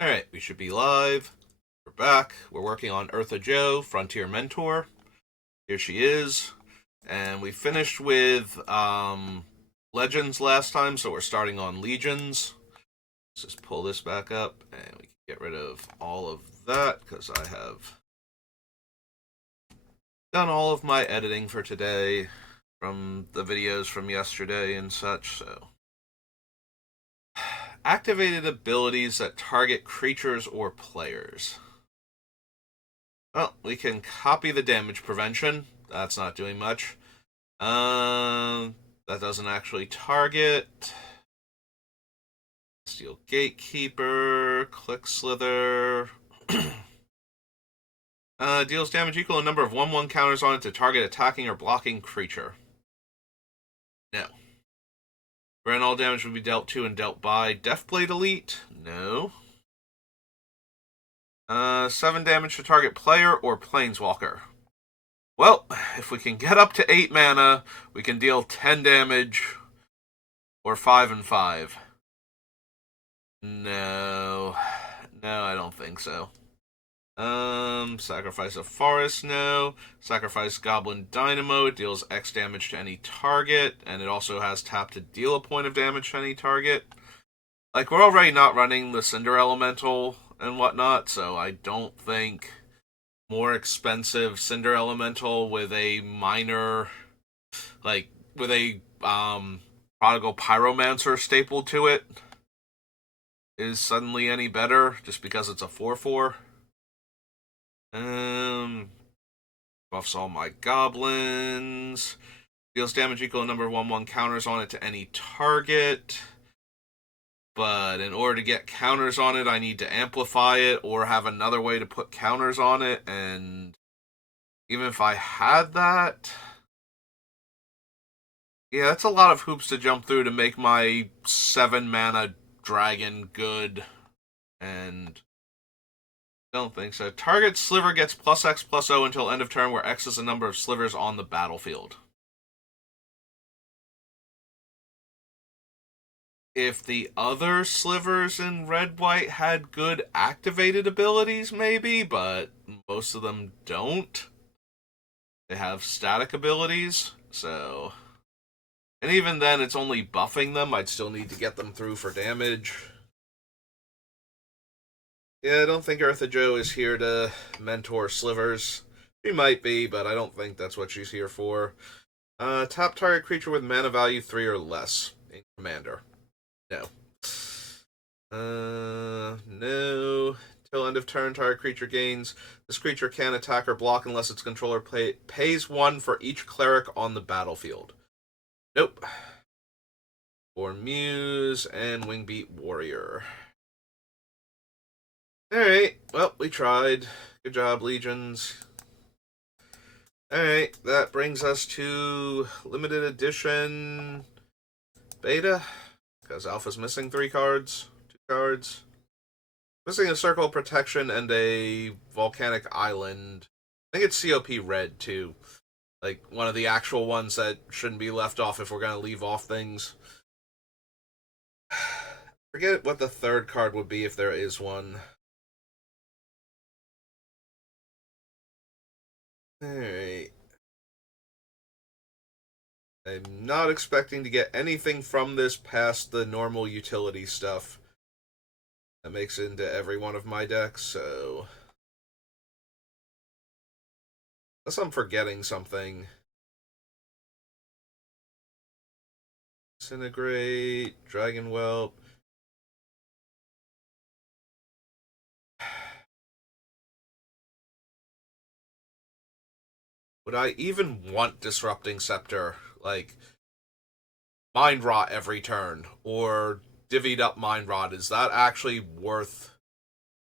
Alright, we should be live. We're back. We're working on Ertha Joe, Frontier Mentor. Here she is. And we finished with Legends last time, so we're starting on Legions. Let's just pull this back up, and we can get rid of all of that, because I have done all of my editing for today from the videos from yesterday and such, so. Activated abilities that target creatures or players. Well, we can copy the damage prevention. That's not doing much. That doesn't actually target. Steel Gatekeeper, Click Slither. Deals damage equal to a number of 1/1 counters on it to target attacking or blocking creature. No. Grant all damage would be dealt to and dealt by Deathblade Elite. No. 7 damage to target player or planeswalker. Well, if we can get up to 8 mana, we can deal 10 damage or 5 and 5. No. No, I don't think so. Sacrifice a forest, no. Sacrifice Goblin Dynamo, it deals X damage to any target, and it also has tap to deal a point of damage to any target. Like, we're already not running the Cinder Elemental and whatnot, so I don't think more expensive Cinder Elemental with a minor, like, with a, Prodigal Pyromancer stapled to it is suddenly any better, just because it's a 4/4. Buffs all my goblins. Deals damage equal to number of 1/1 counters on it to any target. But in order to get counters on it, I need to amplify it or have another way to put counters on it. And even if I had that, yeah, that's a lot of hoops to jump through to make my 7 mana dragon good. And don't think so. Target sliver gets +X/+O until end of turn, where X is the number of slivers on the battlefield. If the other slivers in red-white had good activated abilities, maybe, but most of them don't. They have static abilities, so. And even then, it's only buffing them. I'd still need to get them through for damage. Yeah, I don't think Ertha Joe is here to mentor slivers. She might be, but I don't think that's what she's here for. Top target creature with mana value 3 or less in Commander. No. No. Till end of turn, target creature gains. This creature can't attack or block unless its controller pays 1 for each cleric on the battlefield. Nope. For Muse and Wingbeat Warrior. Alright, well, we tried. Good job, Legions. Alright, that brings us to limited edition beta. Because Alpha's missing 3 cards. 2 cards. Missing a Circle of Protection and a Volcanic Island. I think it's COP Red, too. Like, one of the actual ones that shouldn't be left off if we're going to leave off things. Forget what the third card would be if there is one. Alright. I'm not expecting to get anything from this past the normal utility stuff that makes it into every one of my decks, so. Unless I'm forgetting something. Disintegrate, Dragon Whelp. Would I even want Disrupting Scepter? Like, Mind Rot every turn, or divvied up Mind Rot. Is that actually worth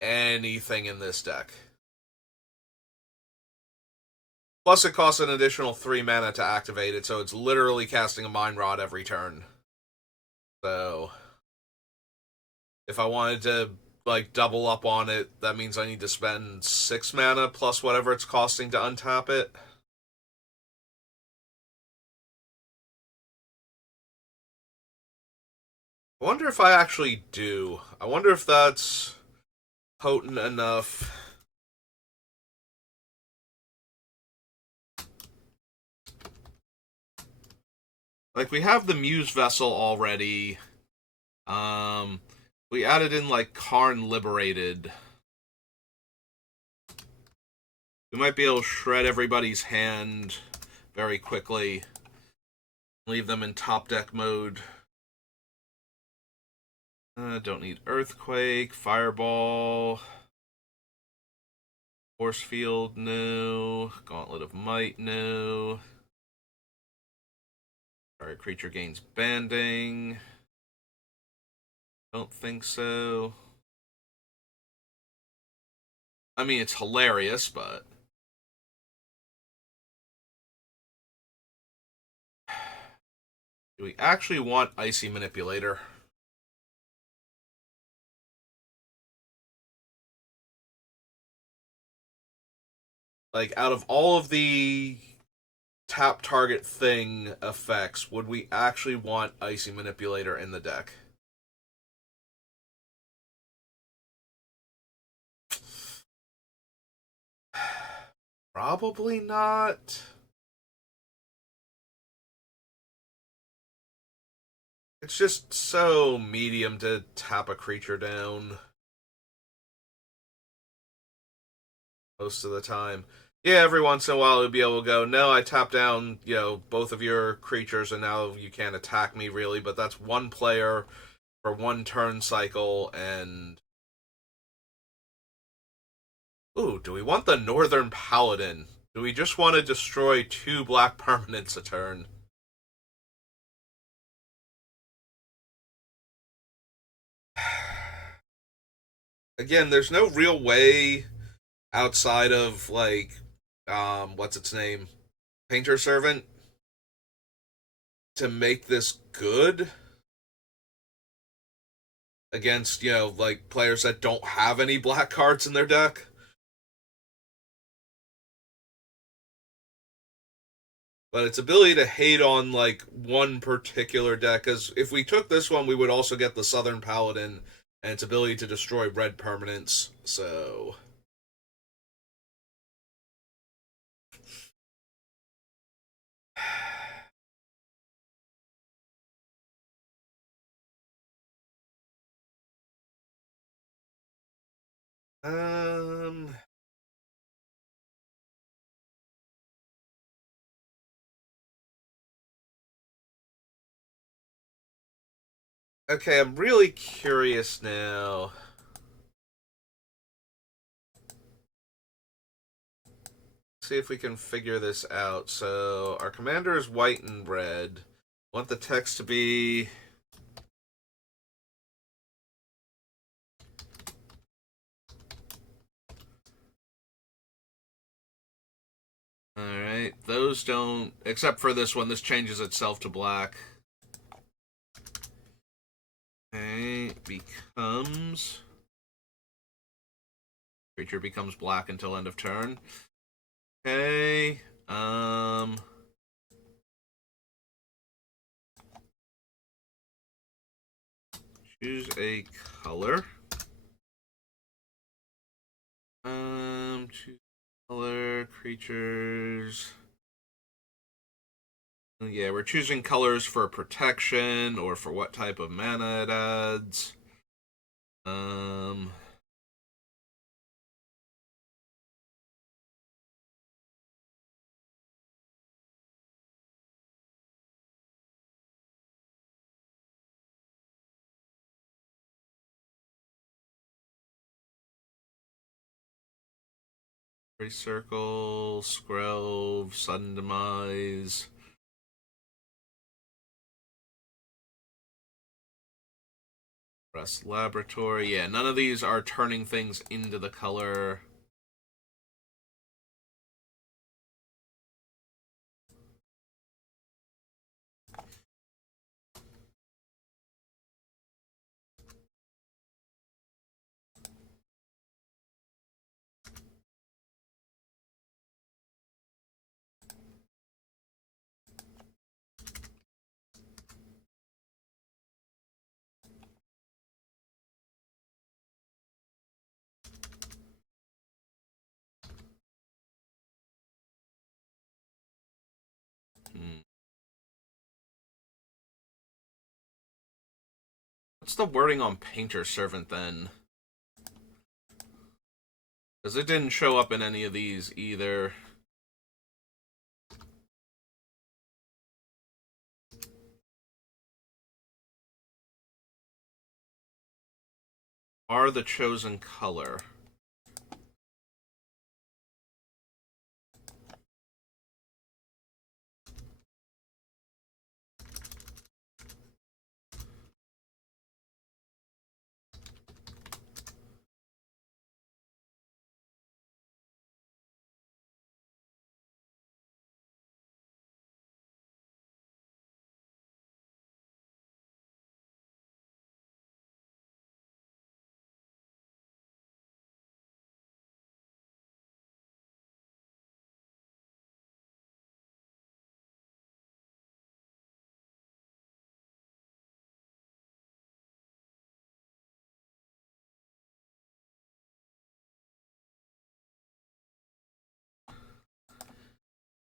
anything in this deck? Plus, it costs an additional 3 mana to activate it, so it's literally casting a Mind Rot every turn. So, if I wanted to, like, double up on it, that means I need to spend 6 mana plus whatever it's costing to untap it. I wonder if I actually do. I wonder if that's potent enough. Like, we have the Muse Vessel already. We added in, like, Karn Liberated. We might be able to shred everybody's hand very quickly. Leave them in top deck mode. Don't need Earthquake, Fireball, Force Field, no. Gauntlet of Might, no. Alright, creature gains banding. Don't think so. I mean, it's hilarious, but... do we actually want Icy Manipulator? Like, out of all of the tap target thing effects, would we actually want Icy Manipulator in the deck? Probably not. It's just so medium to tap a creature down most of the time. Yeah, every once in a while you'll be able to go, no, I tapped down, both of your creatures and now you can't attack me really, but that's one player for one turn cycle, and... ooh, do we want the Northern Paladin? Do we just want to destroy 2 black permanents a turn? Again, there's no real way outside of, like, what's its name? Painter Servant to make this good against, like, players that don't have any black cards in their deck. But its ability to hate on, like, one particular deck, because if we took this one, we would also get the Southern Paladin and its ability to destroy red permanents, so... um... okay, I'm really curious now. See if we can figure this out. So, our commander is white and red. Want the text to be... alright, those don't... except for this one, this changes itself to black. Okay, becomes... creature becomes black until end of turn. Okay, choose a color. Choose color, creatures. Yeah, we're choosing colors for protection or for what type of mana it adds. Circle, Skrelv, Sudden Demise. Rest Laboratory. Yeah, none of these are turning things into the color. What's the wording on Painter Servant then? Because it didn't show up in any of these either. Are the chosen color.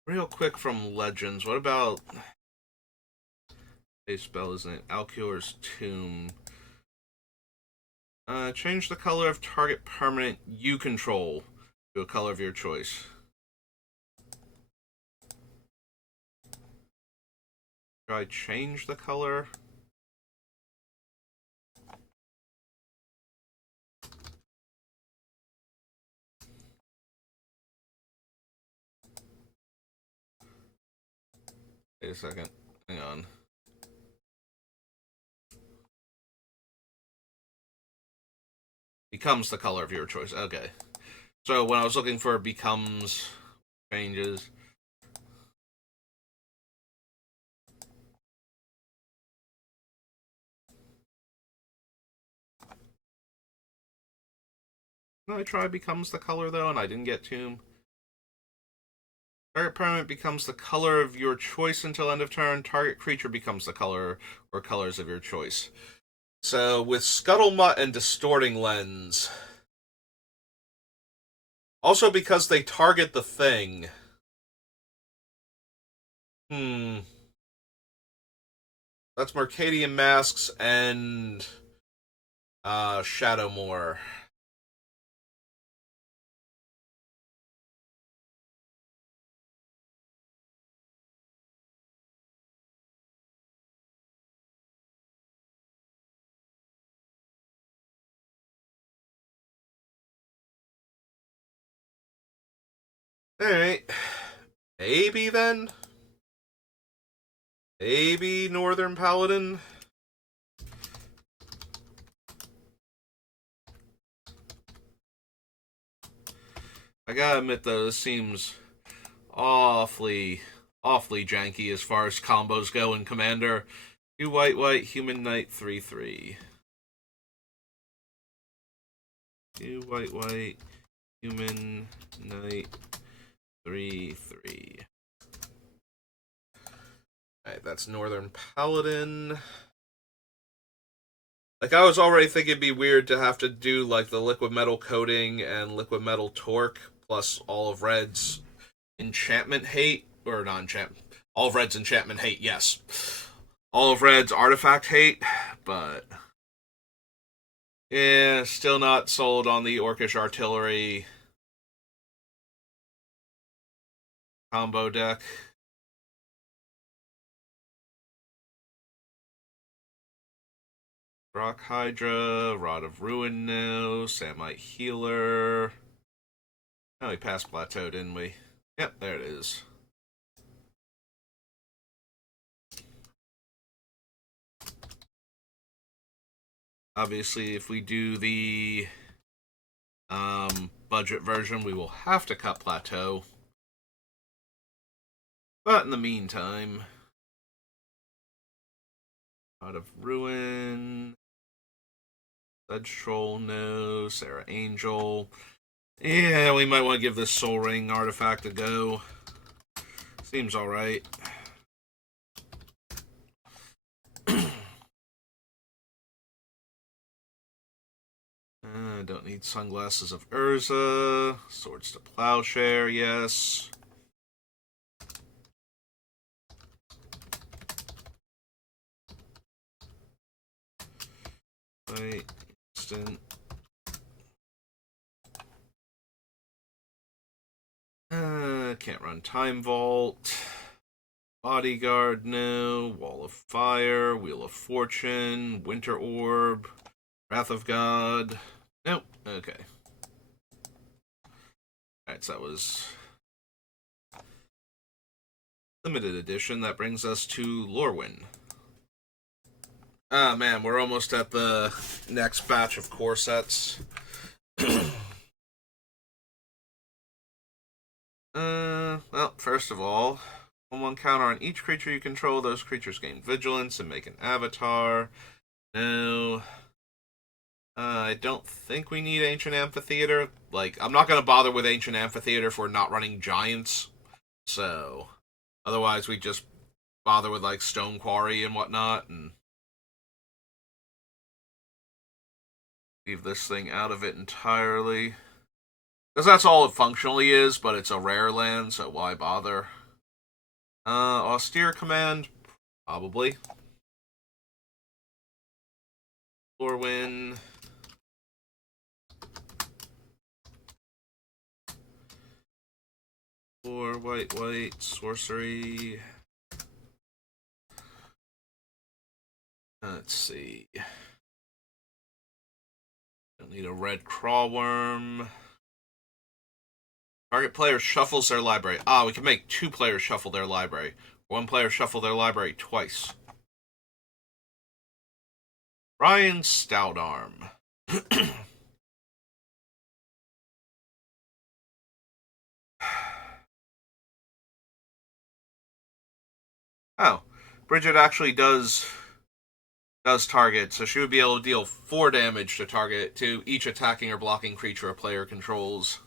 Real quick from Legends, what about a spell, isn't it? Alkior's Tomb. Change the color of target permanent you control to a color of your choice. Should I change the color? Wait a second. Hang on. Becomes the color of your choice. Okay. So when I was looking for becomes changes. No, I tried becomes the color though, and I didn't get Tomb. Target permanent becomes the color of your choice until end of turn. Target creature becomes the color or colors of your choice. So with Scuttlemutt and Distorting Lens, also because they target the thing. That's Mercadian Masks and Shadowmoor. Alright. Maybe then? Maybe Northern Paladin? I gotta admit though, this seems awfully janky as far as combos go in Commander. 2 white, Human Knight 3/3. 2 white, Human Knight 3/3. Alright, that's Northern Paladin. Like, I was already thinking it'd be weird to have to do, like, the Liquid Metal Coating and Liquid Metal Torque, plus all of Red's Enchantment Hate, or not Enchantment, all of Red's Enchantment Hate, yes. All of Red's Artifact Hate, but... yeah, still not sold on the Orcish Artillery combo deck. Rock Hydra, Rod of Ruin now, Samite Healer. Oh, we passed Plateau, didn't we? Yep, there it is. Obviously, if we do the budget version, we will have to cut Plateau. But in the meantime, Rod of Ruin, Sedge Troll, no, Sarah Angel. Yeah, we might want to give this Soul Ring artifact a go. Seems alright. Don't need Sunglasses of Urza. Swords to Plowshare, yes. White, instant. Can't run Time Vault. Bodyguard, no. Wall of Fire, Wheel of Fortune, Winter Orb, Wrath of God. Nope. Okay. Alright, so that was limited edition. That brings us to Lorwyn. Ah, man, we're almost at the next batch of core sets. Well, first of all, 1/1 counter on each creature you control. Those creatures gain vigilance and make an avatar. No. I don't think we need Ancient Amphitheater. Like, I'm not going to bother with Ancient Amphitheater if we're not running Giants. So, otherwise we just bother with, like, Stone Quarry and whatnot, and leave this thing out of it entirely. Because that's all it functionally is, but it's a rare land, so why bother? Austere Command? Probably. Lorwyn. Or white, sorcery. Let's see. Don't need a red Crawworm. Target player shuffles their library. Ah, we can make 2 players shuffle their library. 1 player shuffle their library twice. Brian Stoutarm. Oh, Bridget actually does target, so she would be able to deal 4 damage to each attacking or blocking creature a player controls.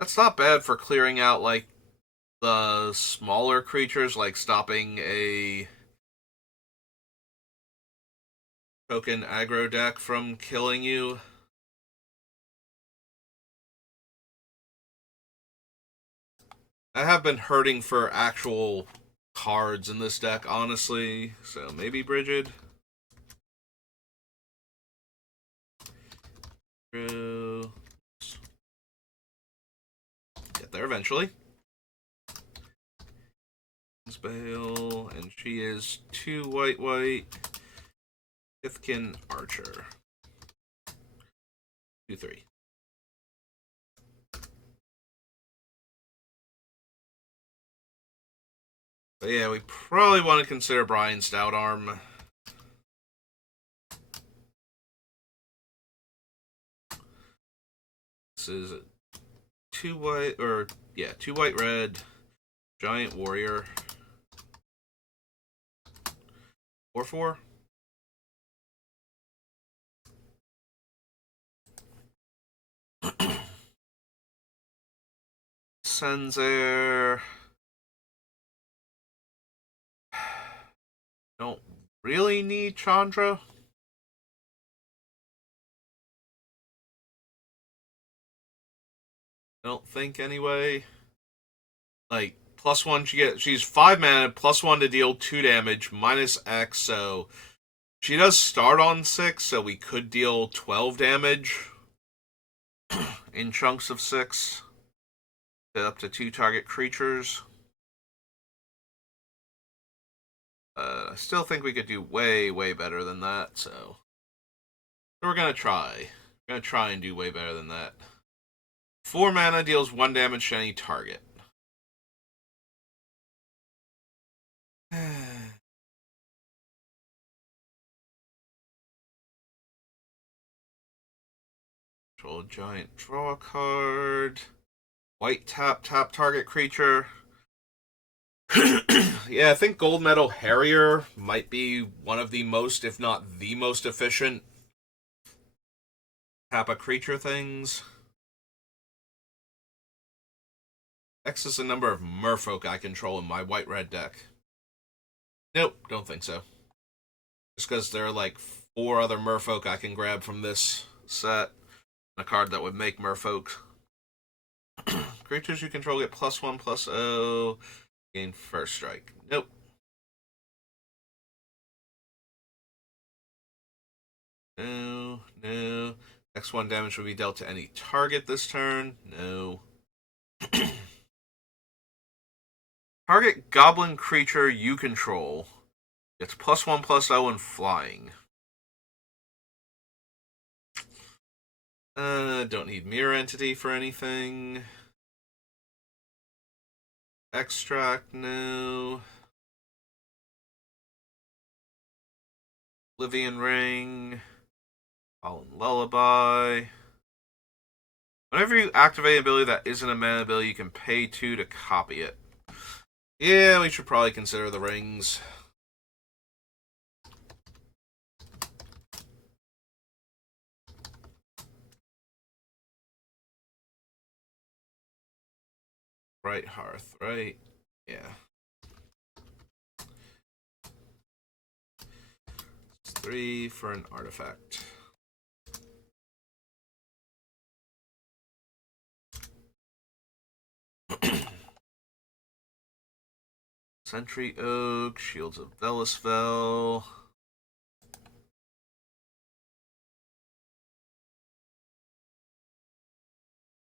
That's not bad for clearing out, like, the smaller creatures, like stopping a token aggro deck from killing you. I have been hurting for actual cards in this deck, honestly, so maybe Bridget. Get there eventually. Bale, and she is 2 white. Ithkin Archer. 2/3. But yeah, we probably want to consider Brian Stoutarm. This is 2 white, 2 white red, Giant Warrior. 4/4. Senzer. Don't really need Chandra. I don't think anyway. Like, +1, she's 5 mana, +1 to deal 2 damage, -X, so she does start on 6, so we could deal 12 damage in chunks of 6 to up to 2 target creatures. I still think we could do way better than that, so we're gonna try. We're gonna try and do way better than that. 4 mana deals 1 damage to any target. Control giant, draw a card. White tap target creature. Yeah, I think Gold Metal Harrier might be one of the most, if not the most efficient tap a creature things. X is the number of merfolk I control in my white-red deck. Nope, don't think so. Just because there are like 4 other merfolk I can grab from this set. A card that would make merfolk. Creatures you control get +1/+0. Gain first strike. Nope. No, no. X1 damage will be dealt to any target this turn. No. Target goblin creature you control gets +1/+0 and flying. Don't need Mirror Entity for anything. Extract, no. Oblivion Ring. Fallen Lullaby. Whenever you activate an ability that isn't a mana ability, you can pay 2 to copy it. Yeah, we should probably consider the rings. Right Hearth, right? Yeah. It's 3 for an artifact. Sentry Oak, Shields of Velasvel.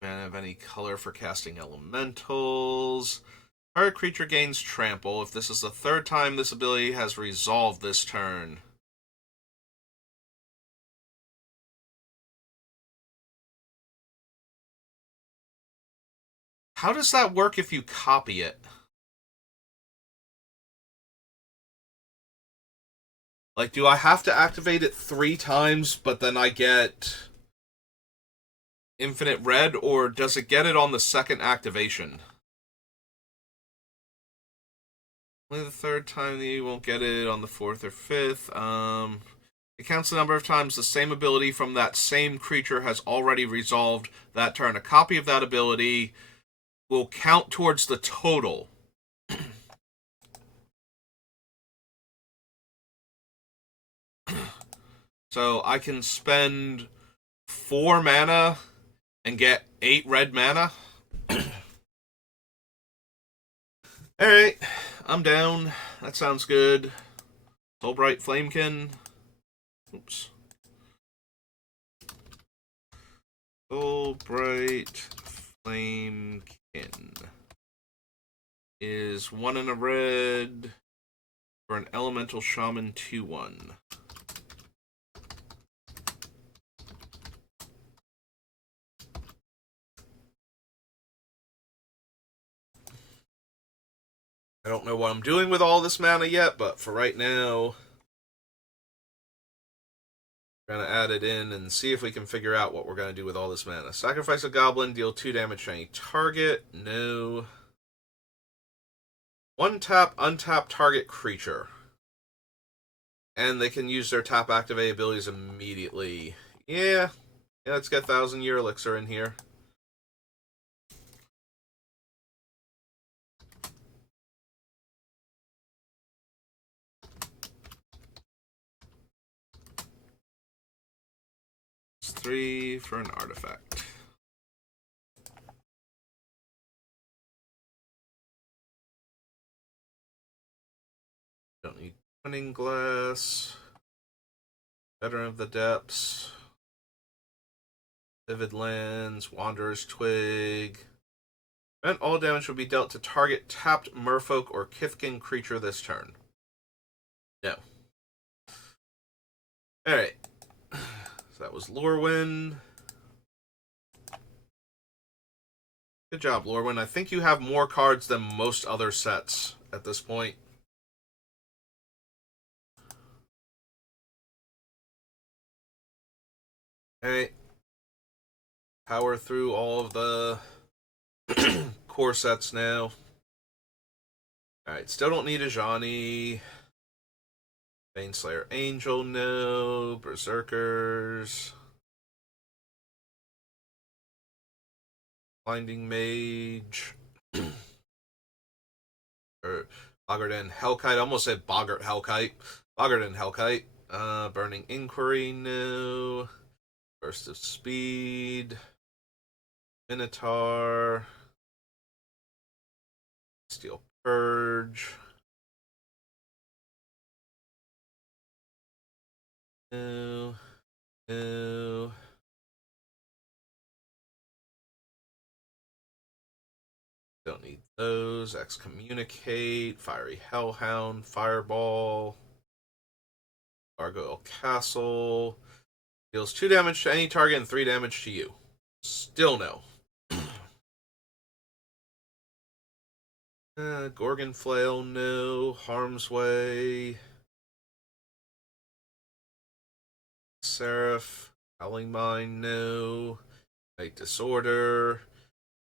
Mana of any color for casting elementals. Target creature gains trample if this is the third time this ability has resolved this turn. How does that work if you copy it? Like, do I have to activate it 3 times, but then I get infinite red, or does it get it on the second activation? Only the third time that you won't get it on the 4th or 5th. It counts the number of times the same ability from that same creature has already resolved that turn. A copy of that ability will count towards the total. So I can spend 4 mana and get 8 red mana. Alright, I'm down. That sounds good. Soulbright Flamekin. Oops. Soulbright Flamekin is 1 and a red for an Elemental Shaman 2/1. I don't know what I'm doing with all this mana yet, but for right now, we're going to add it in and see if we can figure out what we're going to do with all this mana. Sacrifice a goblin, deal 2 damage to any target. No. 1 tap, untap target creature. And they can use their tap activate abilities immediately. Yeah, let's get 1,000-Year Elixir in here. It's 3 for an artifact. Don't need Cunning Glass. Veteran of the Depths. Vivid Lands. Wanderer's Twig. And all damage will be dealt to target tapped merfolk or Kithkin creature this turn. No. Alright. So that was Lorwyn. Good job, Lorwyn. I think you have more cards than most other sets at this point. Alright. Power through all of the core sets now. Alright, still don't need a Ajani. Baneslayer Angel, no. Berserkers. Blinding Mage. Or Boggart and Hellkite. I almost said Boggart Hellkite. Boggart and Hellkite. Burning Inquiry, no. Burst of Speed. Minotaur. Steel Purge. No. Those excommunicate, fiery hellhound, fireball, gargoyle castle. Deals 2 damage to any target and 3 damage to you. Still no. Gorgon flail, no. Harm's way. Seraph, howling mine, no. Night disorder,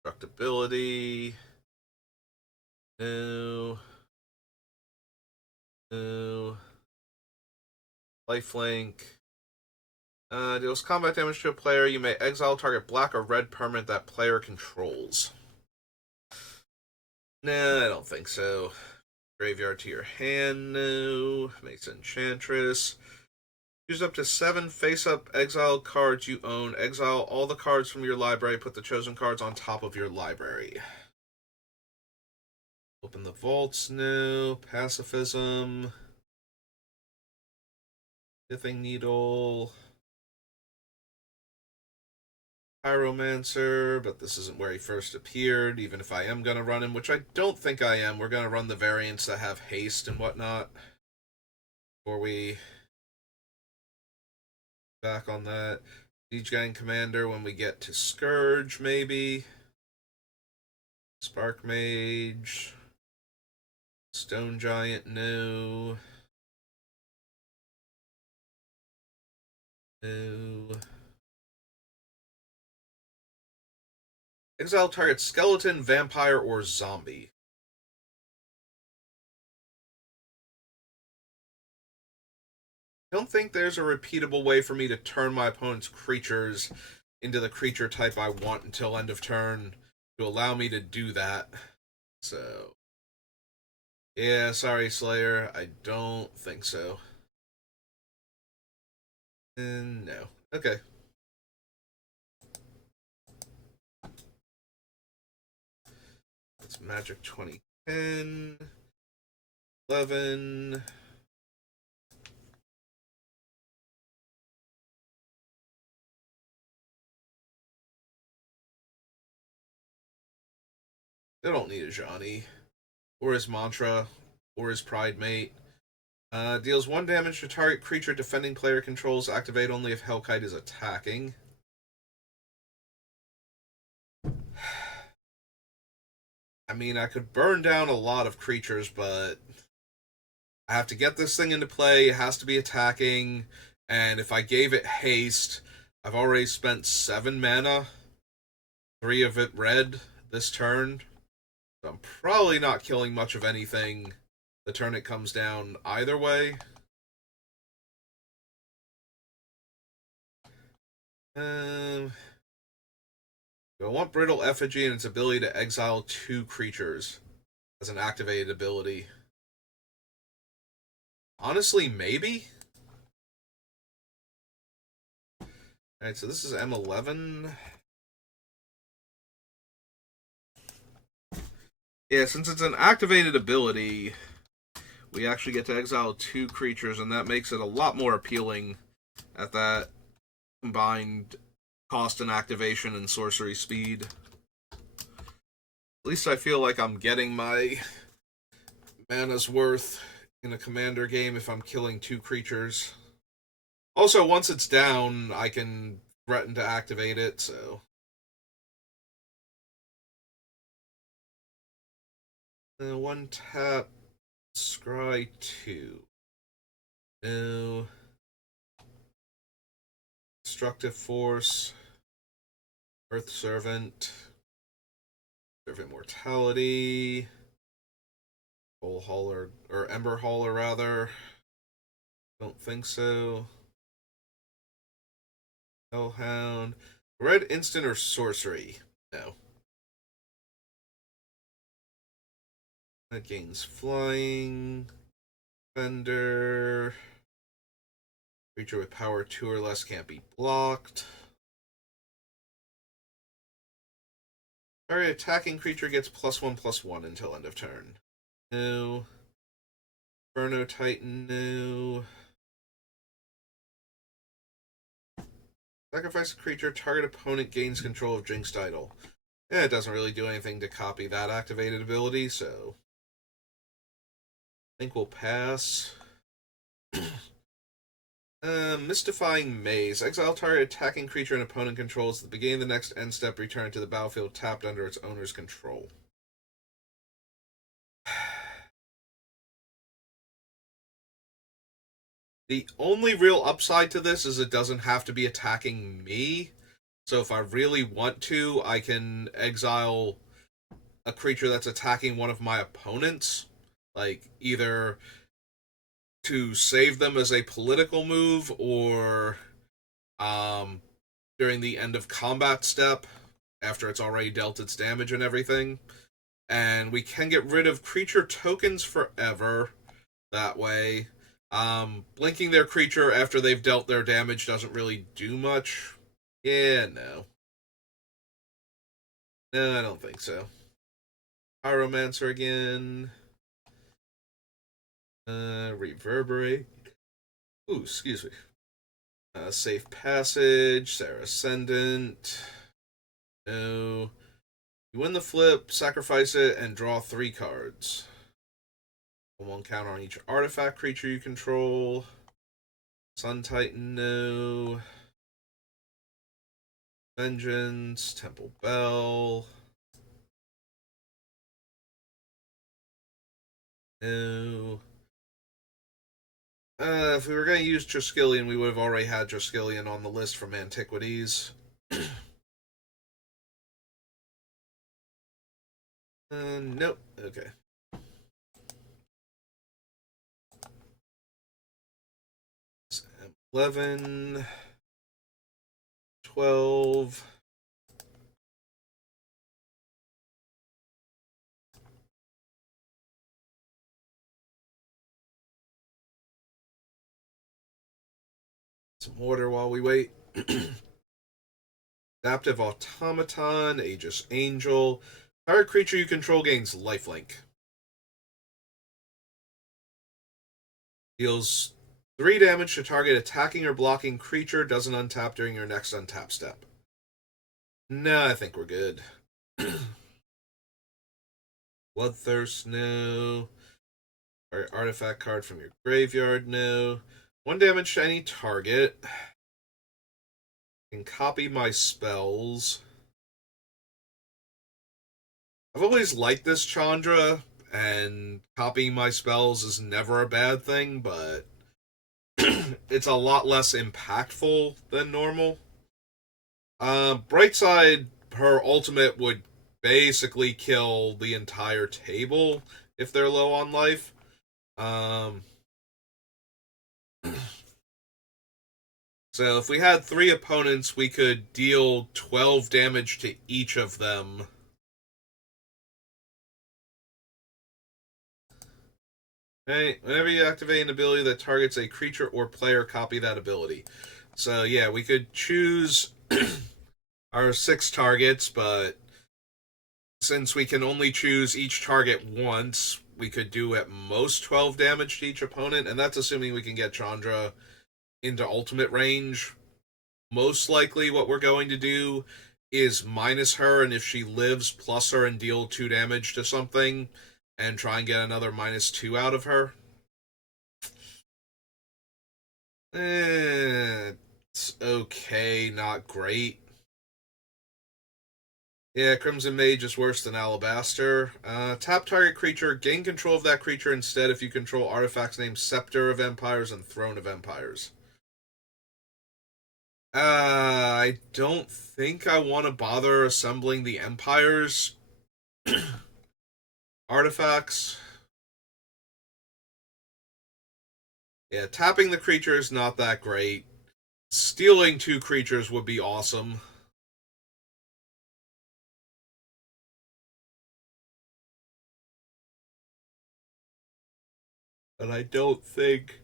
destructibility, no. No. Lifelink. Deals combat damage to a player. You may exile target black or red permanent that player controls. Nah, I don't think so. Graveyard to your hand, no. Makes Enchantress. Use up to 7 face-up exiled cards you own. Exile all the cards from your library. Put the chosen cards on top of your library. Open the vaults, no. Pacifism. Pithing Needle. Pyromancer, but this isn't where he first appeared, even if I am going to run him, which I don't think I am. We're going to run the variants that have haste and whatnot. Before we back on that. Siege Gang Commander when we get to Scourge, maybe. Spark Mage. Stone Giant, no. No. Exile target skeleton, vampire, or zombie. I don't think there's a repeatable way for me to turn my opponent's creatures into the creature type I want until end of turn to allow me to do that. So, yeah, sorry, Slayer. I don't think so. No. Okay. It's Magic 2010. 11. They don't need a Johnny. Or his Mantra. Or his Pride Mate. Deals 1 damage to target creature defending player controls. Activate only if Hellkite is attacking. I mean, I could burn down a lot of creatures, but I have to get this thing into play. It has to be attacking. And if I gave it haste, I've already spent 7 mana. 3 of it red this turn. So I'm probably not killing much of anything the turn it comes down either way. I want Brittle Effigy and its ability to exile 2 creatures as an activated ability. Honestly, maybe? Alright, so this is M11. Yeah, since it's an activated ability, we actually get to exile 2 creatures, and that makes it a lot more appealing at that combined cost and activation and sorcery speed. At least I feel like I'm getting my mana's worth in a commander game if I'm killing 2 creatures. Also, once it's down, I can threaten to activate it, so. 1 tap, scry 2. No. Destructive Force. Earth Servant. Servant Mortality. Soul Hauler, or Ember Hauler, rather. Don't think so. Hellhound. Red instant or sorcery? No. That gains flying. Fender. Creature with power 2 or less can't be blocked. Target attacking creature gets +1/+1 until end of turn. No. Inferno Titan, no. Sacrifice a creature, target opponent gains control of Jinxed Idol. It doesn't really do anything to copy that activated ability, so I think we'll pass. Mystifying Maze. Exile target attacking creature an opponent controls. At the beginning of the next end step, return to the battlefield tapped under its owner's control. The only real upside to this is it doesn't have to be attacking me. So if I really want to, I can exile a creature that's attacking one of my opponents. Like, either to save them as a political move or um, during the end of combat step after it's already dealt its damage and everything. And we can get rid of creature tokens forever that way. Blinking their creature after they've dealt their damage doesn't really do much. Yeah, no. No, I don't think so. Pyromancer again. Reverberate. Ooh, excuse me. Safe Passage, Sarah Ascendant. No. You win the flip, sacrifice it, and draw 3 cards. One counter on each artifact creature you control. Sun Titan, no. Vengeance, Temple Bell. No. If we were going to use Triskelion, we would have already had Triskelion on the list from Antiquities. Nope. Okay. 11, 12. Some order while we wait. Adaptive Automaton, Aegis Angel. Target creature you control gains lifelink. Deals 3 damage to target attacking or blocking creature. Doesn't untap during your next untap step. No, I think we're good. Bloodthirst, no. Artifact card from your graveyard, no. 1 damage to any target. Can copy my spells. I've always liked this Chandra, and copying my spells is never a bad thing, but it's a lot less impactful than normal. Brightside, her ultimate would basically kill the entire table if they're low on life. So if we had 3 opponents, we could deal 12 damage to each of them. Right, whenever you activate an ability that targets a creature or player, copy that ability. So yeah, we could choose our 6 targets, but since we can only choose each target once, we could do at most 12 damage to each opponent, and that's assuming we can get Chandra into ultimate range. Most likely what we're going to do is minus her, and if she lives, plus her and deal 2 damage to something, and try and get another -2 out of her. It's okay, not great. Yeah, Crimson Mage is worse than Alabaster. Tap target creature, gain control of that creature instead if you control artifacts named Scepter of Empires and Throne of Empires. I don't think I want to bother assembling the Empires artifacts. Yeah, tapping the creature is not that great. Stealing 2 creatures would be awesome. And I don't think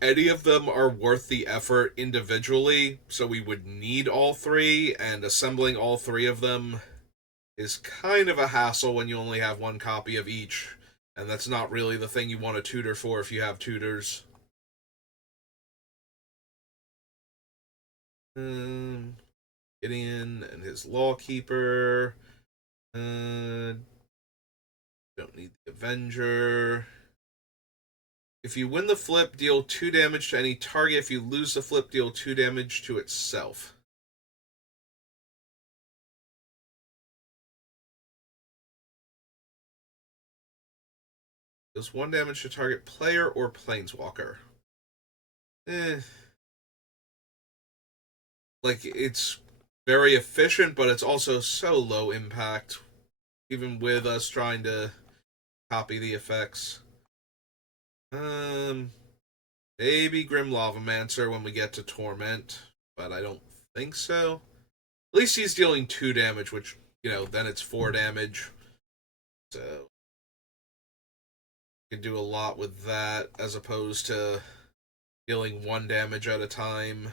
any of them are worth the effort individually, so we would need all 3, and assembling all 3 of them is kind of a hassle when you only have 1 copy of each, and that's not really the thing you want to tutor for if you have tutors. Gideon and his Lawkeeper. Don't need the Avenger. If you win the flip, deal 2 damage to any target. If you lose the flip, deal 2 damage to itself. Does 1 damage to target player or planeswalker. Like, it's very efficient, but it's also so low impact, even with us trying to copy the effects. Maybe Grim Lavamancer when we get to Torment, but I don't think so. At least he's dealing 2 damage, which, then it's 4 damage. So, you can do a lot with that, as opposed to dealing 1 damage at a time.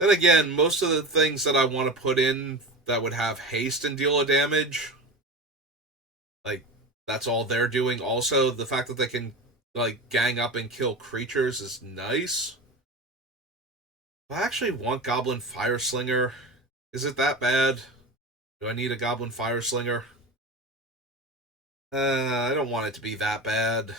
Then again, most of the things that I want to put in that would have haste and deal a damage, like, that's all they're doing. Also, the fact that they can, like, gang up and kill creatures is nice. I actually want Goblin Fireslinger. Is it that bad? Do I need a Goblin Fireslinger? I don't want it to be that bad.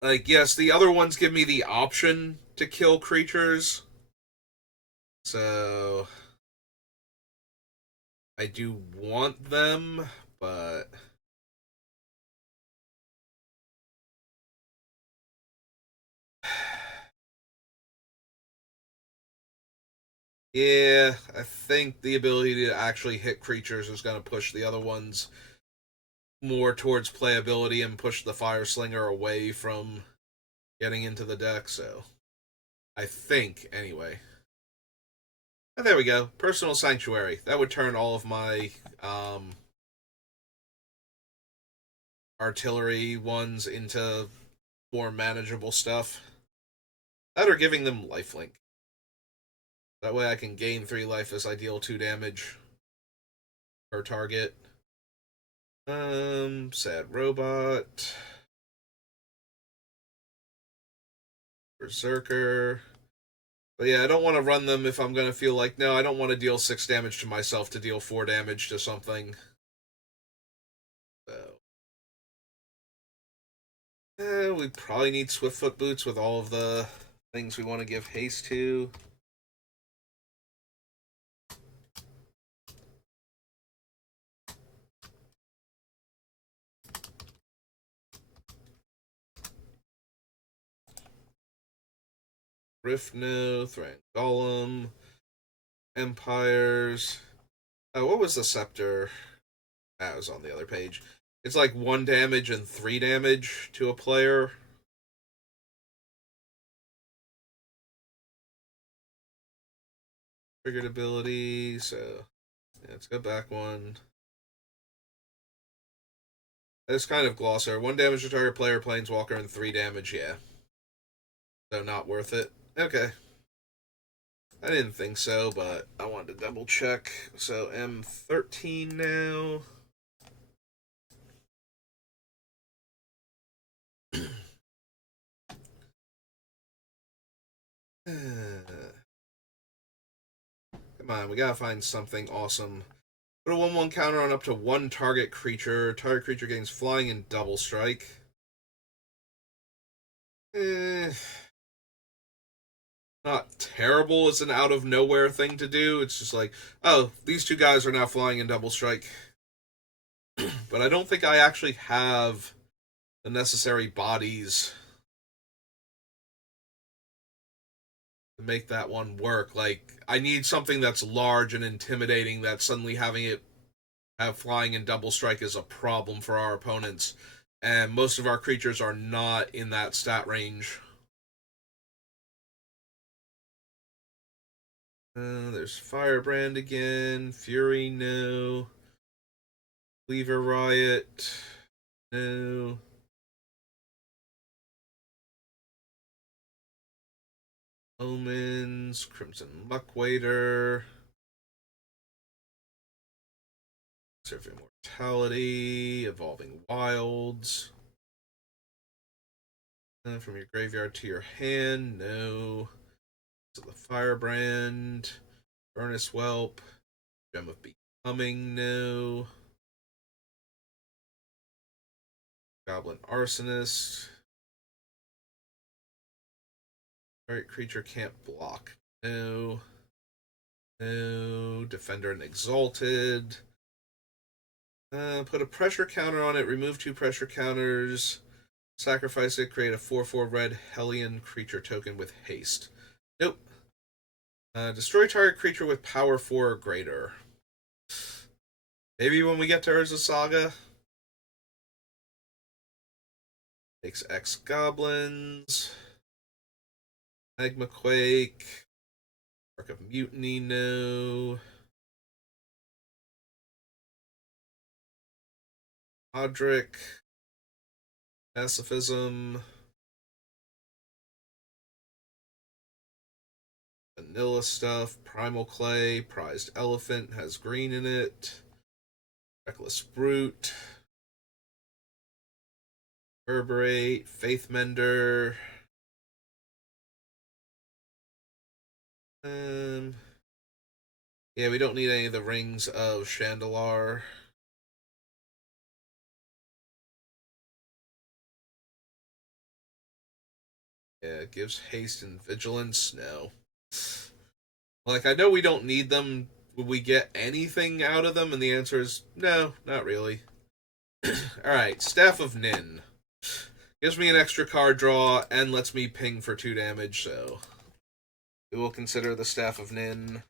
Like, yes, the other ones give me the option to kill creatures. So, I do want them, but yeah, I think the ability to actually hit creatures is going to push the other ones more towards playability and push the Fire Slinger away from getting into the deck, so I think, anyway. And there we go. Personal Sanctuary. That would turn all of my artillery ones into more manageable stuff. That or giving them lifelink. That way I can gain 3 life as I deal 2 damage per target. Sad Robot. Berserker. But yeah, I don't want to run them if I'm going to feel like, no, I don't want to deal 6 damage to myself to deal 4 damage to something. So. We probably need Swiftfoot Boots with all of the things we want to give haste to. Riftno, Thran Golem, Empires. Oh, what was the Scepter? That was on the other page. It's like 1 damage and 3 damage to a player. Triggered ability, so yeah, let's go back one. It's kind of glosser. 1 damage to target player, planeswalker, and 3 damage, yeah. So not worth it. Okay. I didn't think so, but I wanted to double check. So M13 now. Come on, we gotta find something awesome. Put a 1/1 counter on up to 1 target creature. Target creature gains flying and double strike. Not terrible. It's an out of nowhere thing to do. It's just like, oh, these 2 guys are now flying in double strike. But I don't think I actually have the necessary bodies to make that one work. Like, I need something that's large and intimidating that suddenly having it have flying and double strike is a problem for our opponents. And most of our creatures are not in that stat range. There's Firebrand again. Fury, no. Cleaver Riot, no. Omens, Crimson Muckwader. Serve Immortality, Evolving Wilds. From your graveyard to your hand, no. So the Firebrand, Furnace Whelp, Gem of Becoming, no. Goblin Arsonist. Target creature can't block. No. No. Defender and Exalted. Put a pressure counter on it, remove 2 pressure counters, sacrifice it, create a 4/4 red Hellion creature token with haste. Nope. Destroy target creature with power 4 or greater. Maybe when we get to Urza Saga. Takes X Goblins. Magma Quake. Arc of Mutiny, no. Podrick. Pacifism. Vanilla stuff. Primal Clay. Prized Elephant. Has green in it. Reckless Brute. Reverberate. Faith Mender. Yeah, we don't need any of the Rings of Chandalar. Yeah, it gives haste and vigilance. No. Like, I know we don't need them. Would we get anything out of them? And the answer is no, not really. Alright, Staff of Nin. Gives me an extra card draw and lets me ping for 2 damage, so we will consider the Staff of Nin.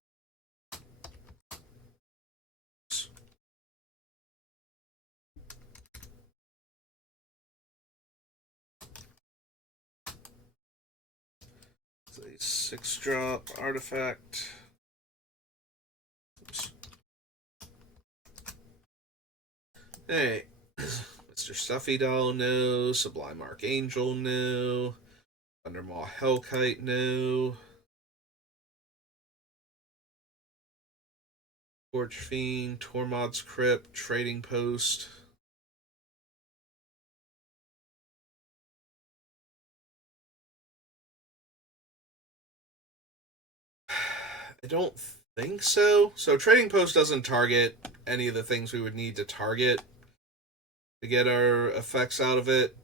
It's a 6-drop artifact. Oops. Hey, Mr. Stuffy Doll, no. Sublime Archangel, no. Thundermaw Hellkite, no. Torch Fiend, Tormod's Crypt, Trading Post. I don't think so. So Trading Post doesn't target any of the things we would need to target to get our effects out of it.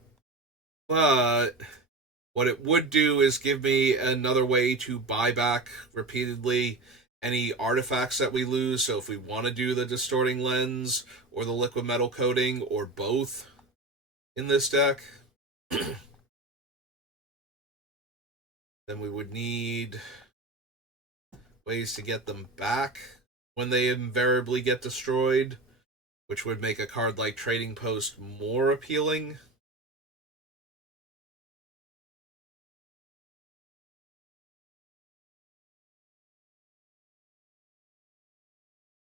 But what it would do is give me another way to buy back repeatedly any artifacts that we lose. So if we want to do the Distorting Lens or the Liquid Metal Coating or both in this deck, then we would need ways to get them back when they invariably get destroyed, which would make a card like Trading Post more appealing.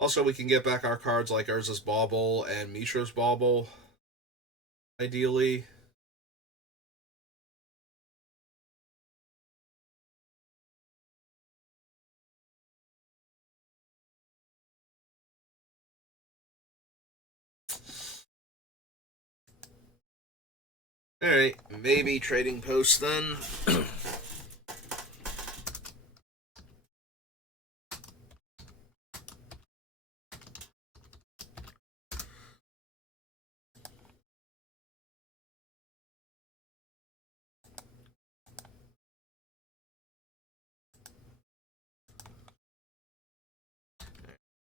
Also, we can get back our cards like Urza's Bauble and Mishra's Bauble, ideally. Alright, maybe Trading Post then.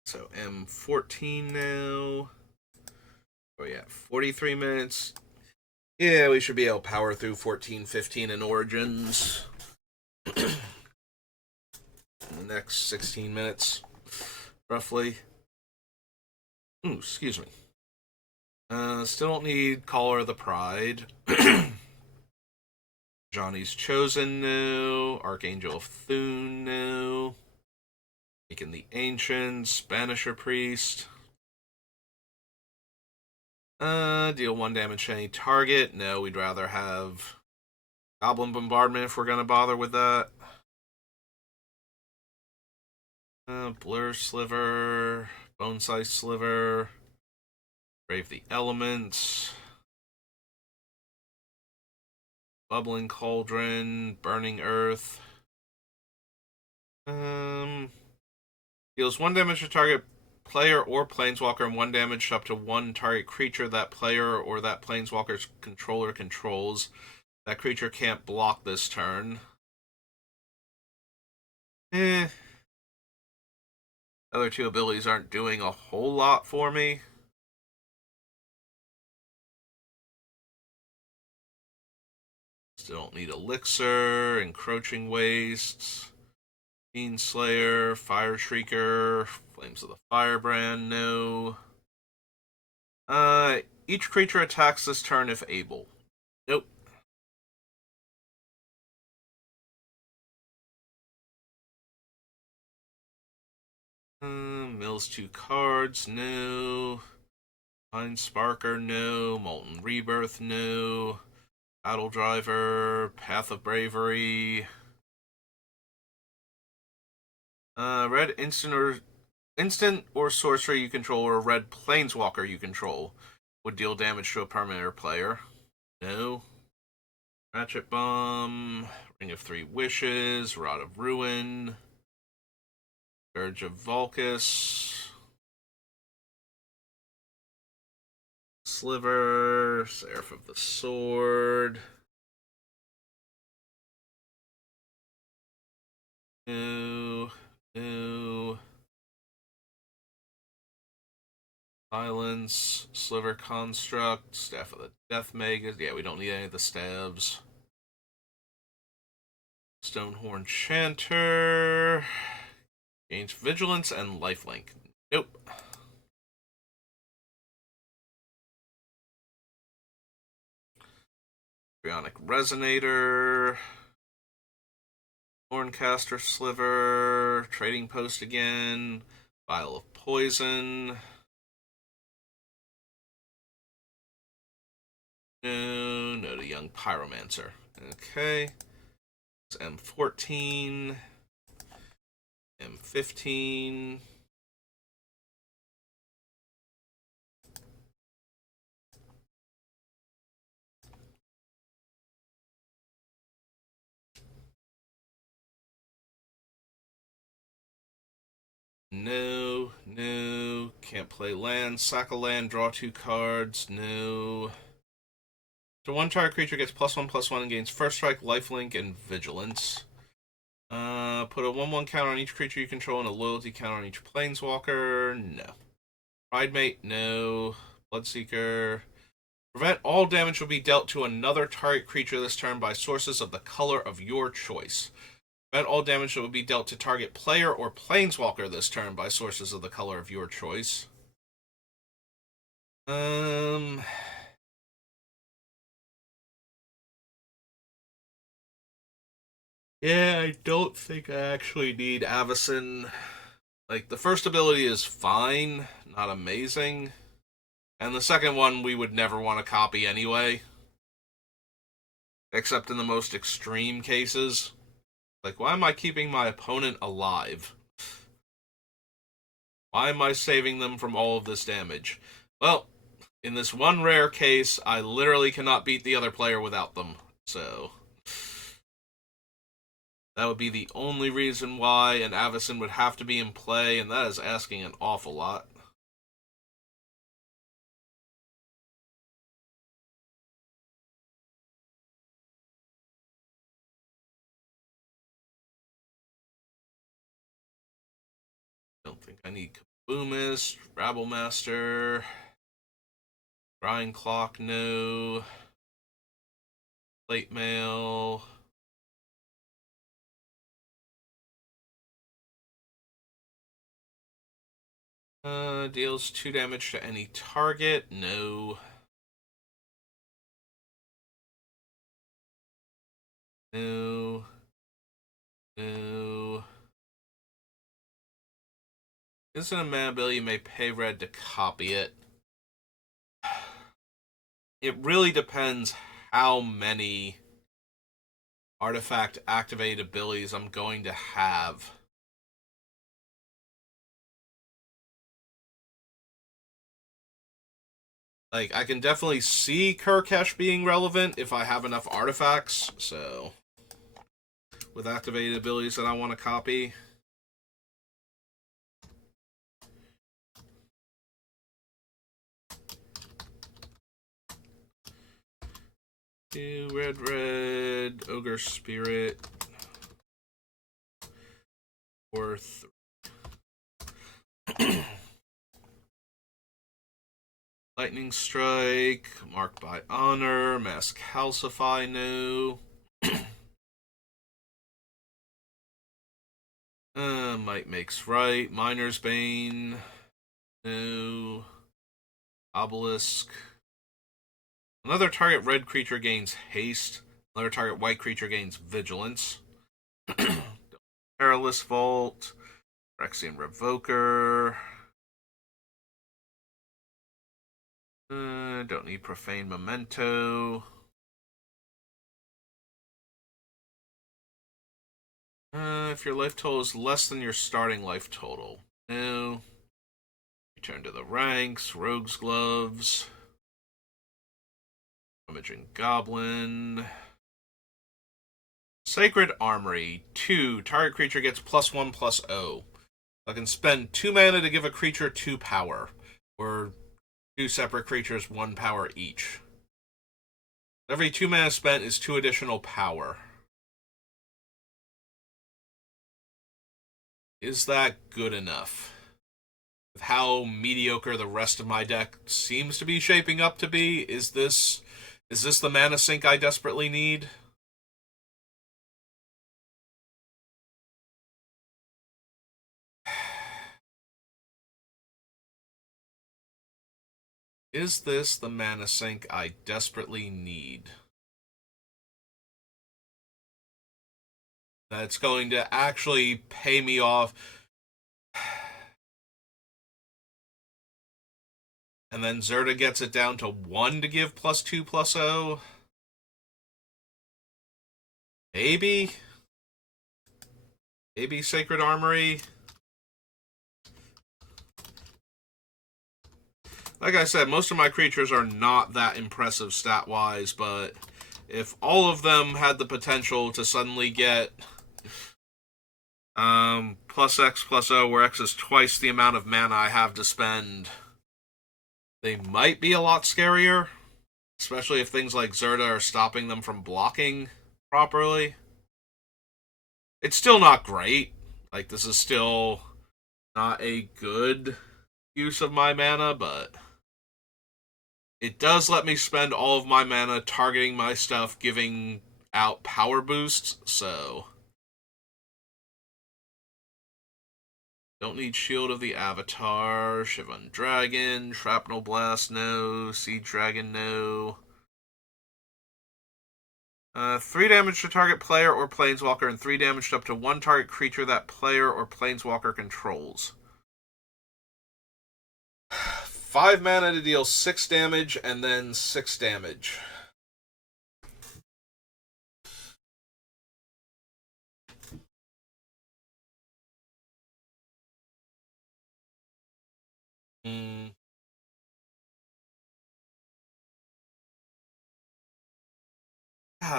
So M14 now. Oh yeah, 43 minutes. Yeah, we should be able to power through 14, 15 in Origins. In the next 16 minutes, roughly. Ooh, excuse me. Still don't need Caller of the Pride. Johnny's Chosen, no. Archangel of Thune, no. Making the Ancients, Banisher Priest. Deal 1 damage to any target. No, we'd rather have Goblin Bombardment if we're gonna bother with that. Blur Sliver, Bone Size Sliver, Brave the Elements. Bubbling Cauldron, Burning Earth. Um, Deals 1 damage to target player or planeswalker and 1 damage up to 1 target creature that player or that planeswalker's controller controls. That creature can't block this turn. Eh. Other two abilities aren't doing a whole lot for me. Still don't need Elixir, Encroaching Wastes, Fiend Slayer, Fire Shrieker, Flames of the Firebrand, no. Each creature attacks this turn if able. Nope. Mills 2 cards, no. Pine Sparker, no. Molten Rebirth, no. Battle Driver, Path of Bravery. Red instant or sorcery you control or a red planeswalker you control would deal damage to a permanent or player. No. Ratchet Bomb, Ring of Three Wishes, Rod of Ruin, Urge of Volcus, Sliver, Seraph of the Sword. No. No. Silence, Sliver Construct, Staff of the Death Magus. Yeah, we don't need any of the stabs. Stonehorn Chanter. Gains Vigilance and Lifelink. Nope. Bionic Resonator. Horncaster Sliver. Trading Post again. Vial of Poison. No, no to Young Pyromancer. Okay. It's M14. M15. No, no. Can't play land. Sack a land, draw 2 cards. No. So 1 target creature gets +1/+1 and gains First Strike, Lifelink, and Vigilance. Put a 1/1 counter on each creature you control and a loyalty counter on each planeswalker. No. Pridemate, no. Bloodseeker. Prevent all damage will be dealt to another target creature this turn by sources of the color of your choice. Prevent all damage that will be dealt to target player or planeswalker this turn by sources of the color of your choice. Yeah, I don't think I actually need Avacyn. Like, the first ability is fine, not amazing. And the second one we would never want to copy anyway. Except in the most extreme cases. Like, why am I keeping my opponent alive? Why am I saving them from all of this damage? Well, in this one rare case, I literally cannot beat the other player without them. So that would be the only reason why an Avacyn would have to be in play, and that is asking an awful lot. Don't think I need Kaboomist, Rabblemaster, Grind Clock, no. Plate Mail. Deals 2 damage to any target, no. No. No. Instant a mana ability, you may pay red to copy it. It really depends how many artifact activated abilities I'm going to have. Like, I can definitely see Kurkesh being relevant if I have enough artifacts, so... With activated abilities that I want to copy. Two red, Ogre Spirit. Or Lightning Strike, Marked by Honor, Mass Calcify, no. Might Makes Right, Miner's Bane, no. Obelisk. Another target red creature gains haste. Another target white creature gains vigilance. Perilous Vault, Phyrexian Revoker. Don't need Profane Memento. If your life total is less than your starting life total. No. Return to the ranks. Rogue's Gloves. Rummaging Goblin. Sacred Armory. 2. Target creature gets +1/+0. I can spend 2 mana to give a creature 2 power. Or 2 separate creatures 1 power each. Every 2 mana spent is 2 additional power. Is that good enough? With how mediocre the rest of my deck seems to be shaping up to be, is this the mana sink I desperately need? Is this the mana sink I desperately need? That's going to actually pay me off. And then Zerta gets it down to 1 to give +2/+0. Maybe? Maybe Sacred Armory? Like I said, most of my creatures are not that impressive stat-wise, but if all of them had the potential to suddenly get +X/+O, where X is twice the amount of mana I have to spend, they might be a lot scarier. Especially if things like Zerta are stopping them from blocking properly. It's still not great. Like, this is still not a good use of my mana, but it does let me spend all of my mana targeting my stuff, giving out power boosts, so... Don't need Shield of the Avatar, Shivan Dragon, Shrapnel Blast, no. Seed Dragon, no. 3 damage to target player or planeswalker, and 3 damage to up to 1 target creature that player or planeswalker controls. 5 mana to deal 6 damage, and then 6 damage.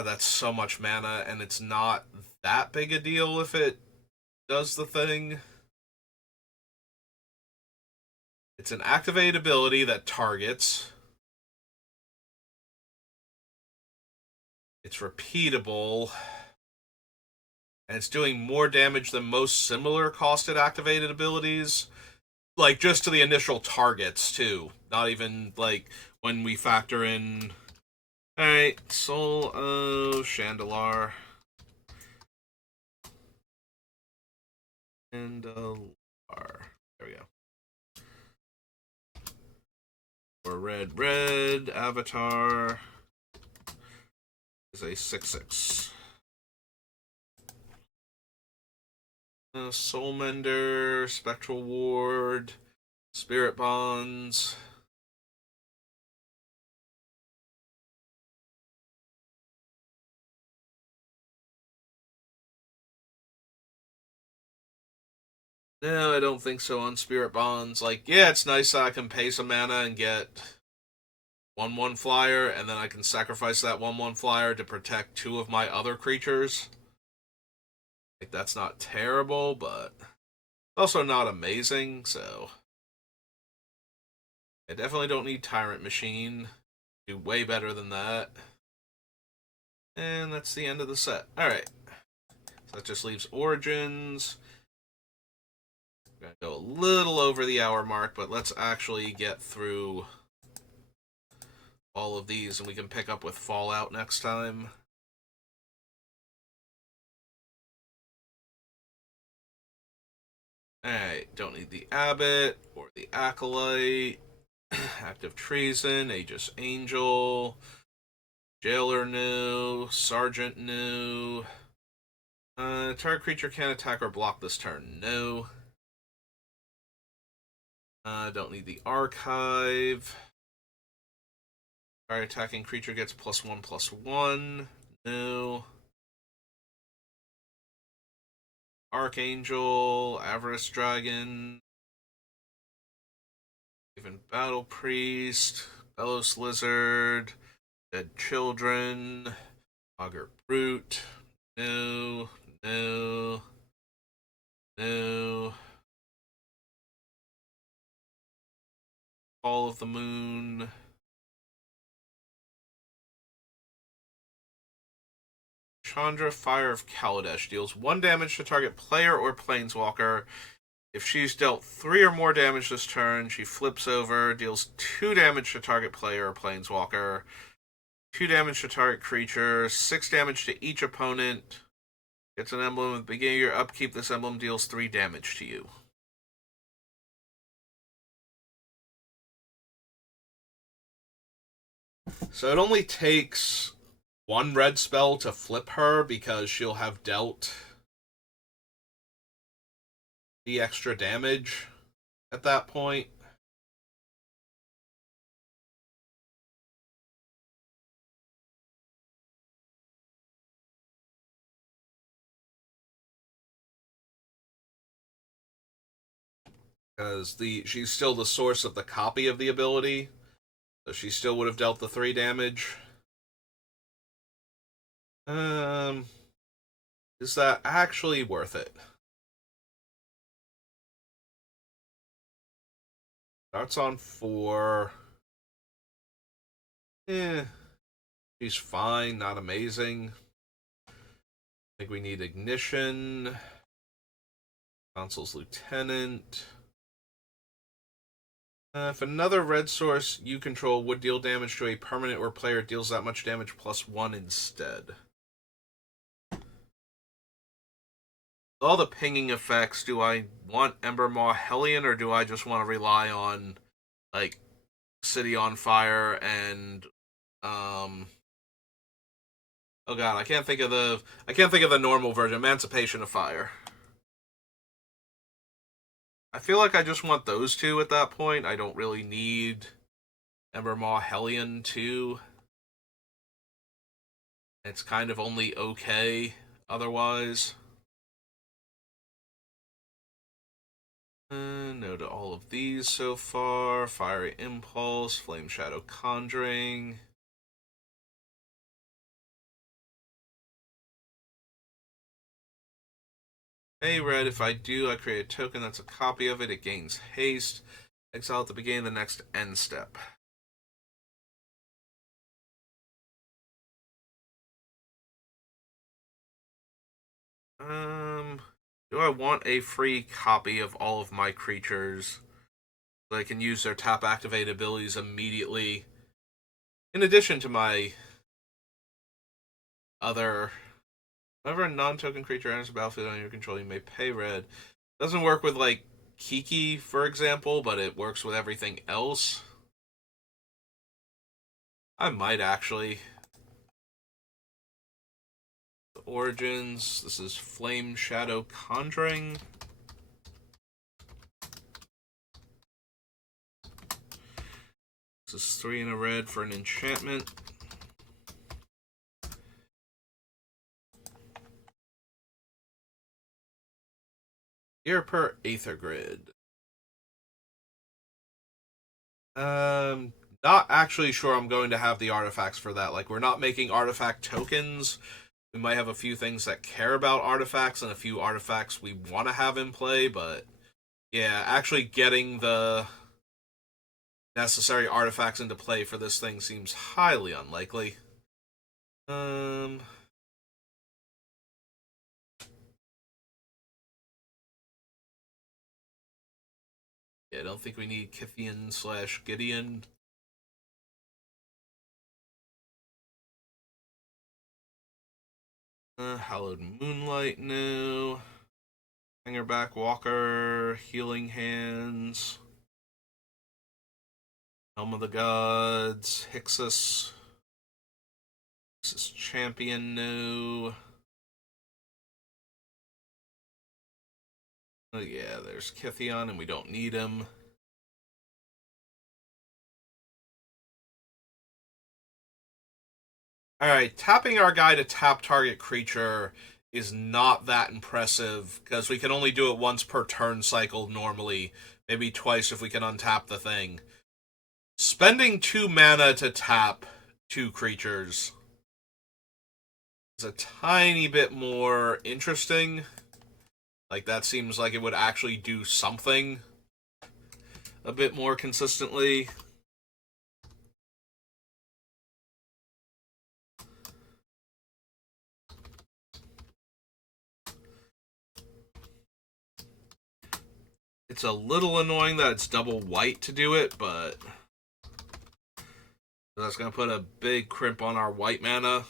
That's so much mana, and it's not that big a deal if it does the thing. It's an activated ability that targets. It's repeatable. And it's doing more damage than most similar costed activated abilities. Like, just to the initial targets, too. Not even, like, when we factor in... Alright, Soul of Chandelar. Chandelar. There we go. For red, Avatar is a 6/6. Soulmender, Spectral Ward, Spirit Bonds. No, I don't think so on Spirit Bonds. Like, yeah, it's nice that I can pay some mana and get 1/1 flyer, and then I can sacrifice that 1/1 flyer to protect 2 of my other creatures. Like, that's not terrible, but also not amazing, so I definitely don't need Tyrant Machine. Do way better than that. And that's the end of the set. Alright. So that just leaves Origins. We're gonna go a little over the hour mark, but let's actually get through all of these and we can pick up with Fallout next time. Alright, don't need the Abbot or the Acolyte. Active Treason, Aegis Angel, Jailer new, Sergeant new. Target creature can't attack or block this turn. No. Don't need the Archive. Target attacking creature gets +1/+1. No. Archangel, Avarice Dragon, even Battle Priest, Bellows Lizard, Dead Children, Augur Brute. No, no, no. Fall of the Moon. Chandra, Fire of Kaladesh deals 1 damage to target player or planeswalker. If she's dealt 3 or more damage this turn, she flips over, deals 2 damage to target player or planeswalker, 2 damage to target creature, 6 damage to each opponent. Gets an emblem at the beginning of your upkeep. This emblem deals 3 damage to you. So it only takes 1 red spell to flip her because she'll have dealt the extra damage at that point. Because she's still the source of the copy of the ability, so she still would have dealt the 3 damage. Is that actually worth it? Starts on 4. She's fine, not amazing. I think we need Ignition. Consul's Lieutenant. If another red source you control would deal damage to a permanent or player, it deals that much damage +1 instead. All the pinging effects, do I want Embermaw Hellion, or do I just want to rely on, like, City on Fire and oh god, I can't think of the normal version. Emancipation of Fire. I feel like I just want those 2 at that point. I don't really need Embermaw Hellion 2. It's kind of only okay otherwise. No to all of these so far. Fiery Impulse, Flame Shadow Conjuring. Hey, red, if I do, I create a token that's a copy of it. It gains haste. Exile at the beginning of the next end step. Do I want a free copy of all of my creatures so I can use their tap activate abilities immediately? In addition to my other... Whenever a non-token creature enters the battlefield under your control, you may pay red. Doesn't work with, like, Kiki, for example, but it works with everything else. I might actually. The Origins. This is Flame Shadow Conjuring. This is 3 and a red for an enchantment. Here per Aether Grid. not actually sure I'm going to have the artifacts for that. Like, we're not making artifact tokens. We might have a few things that care about artifacts and a few artifacts we want to have in play, but yeah, actually getting the necessary artifacts into play for this thing seems highly unlikely. Yeah, I don't think we need Kithian / Gideon. Hallowed Moonlight, no. Hangerback Walker, Healing Hands, Helm of the Gods, Hixus. Hixus Champion, no. Oh yeah, there's Kithion, and we don't need him. Alright, tapping our guy to tap target creature is not that impressive, because we can only do it once per turn cycle normally. Maybe twice if we can untap the thing. Spending 2 mana to tap 2 creatures is a tiny bit more interesting. Like, that seems like it would actually do something a bit more consistently. It's a little annoying that it's double white to do it, but that's going to put a big crimp on our white mana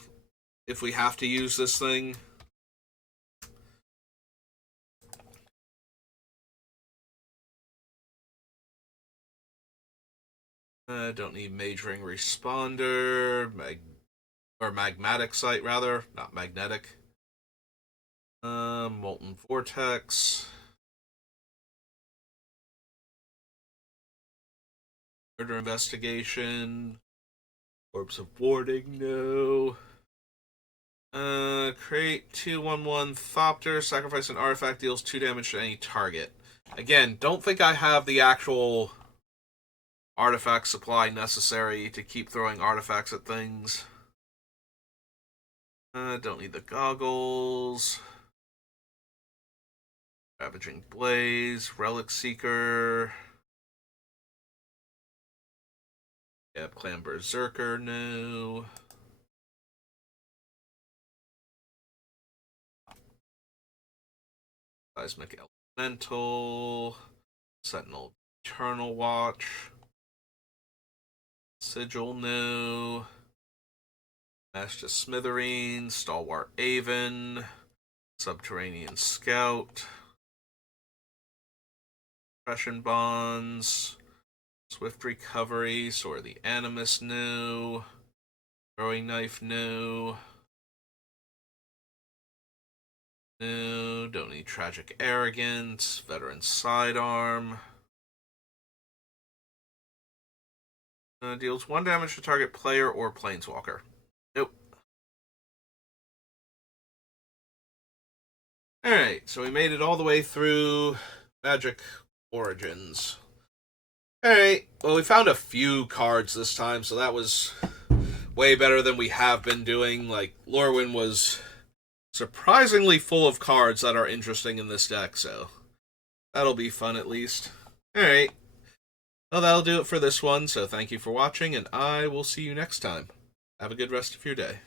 if we have to use this thing. Don't need Majoring Responder, or Magmatic Sight, rather, not Magnetic. Molten Vortex. Murder Investigation. Corpse of Warding, no. Create 2/1/1 Thopter, sacrifice an artifact, deals 2 damage to any target. Again, don't think I have the actual artifact supply necessary to keep throwing artifacts at things. Don't need the goggles. Ravaging Blaze, Relic Seeker. Yep, Clan Berserker, no. Seismic Elemental. Sentinel Eternal Watch. Sigil, no. Smash to Smithereens, Stalwart Aven, Subterranean Scout, Compression Bonds, Swift Recovery, Sword of the Animus, no. Throwing Knife, no. No, don't need Tragic Arrogance, Veteran Sidearm. Deals 1 damage to target player or planeswalker. Nope. Alright, so we made it all the way through Magic Origins. Alright, well, we found a few cards this time, so that was way better than we have been doing. Like, Lorwyn was surprisingly full of cards that are interesting in this deck, so that'll be fun at least. Alright, well, that'll do it for this one, so thank you for watching, and I will see you next time. Have a good rest of your day.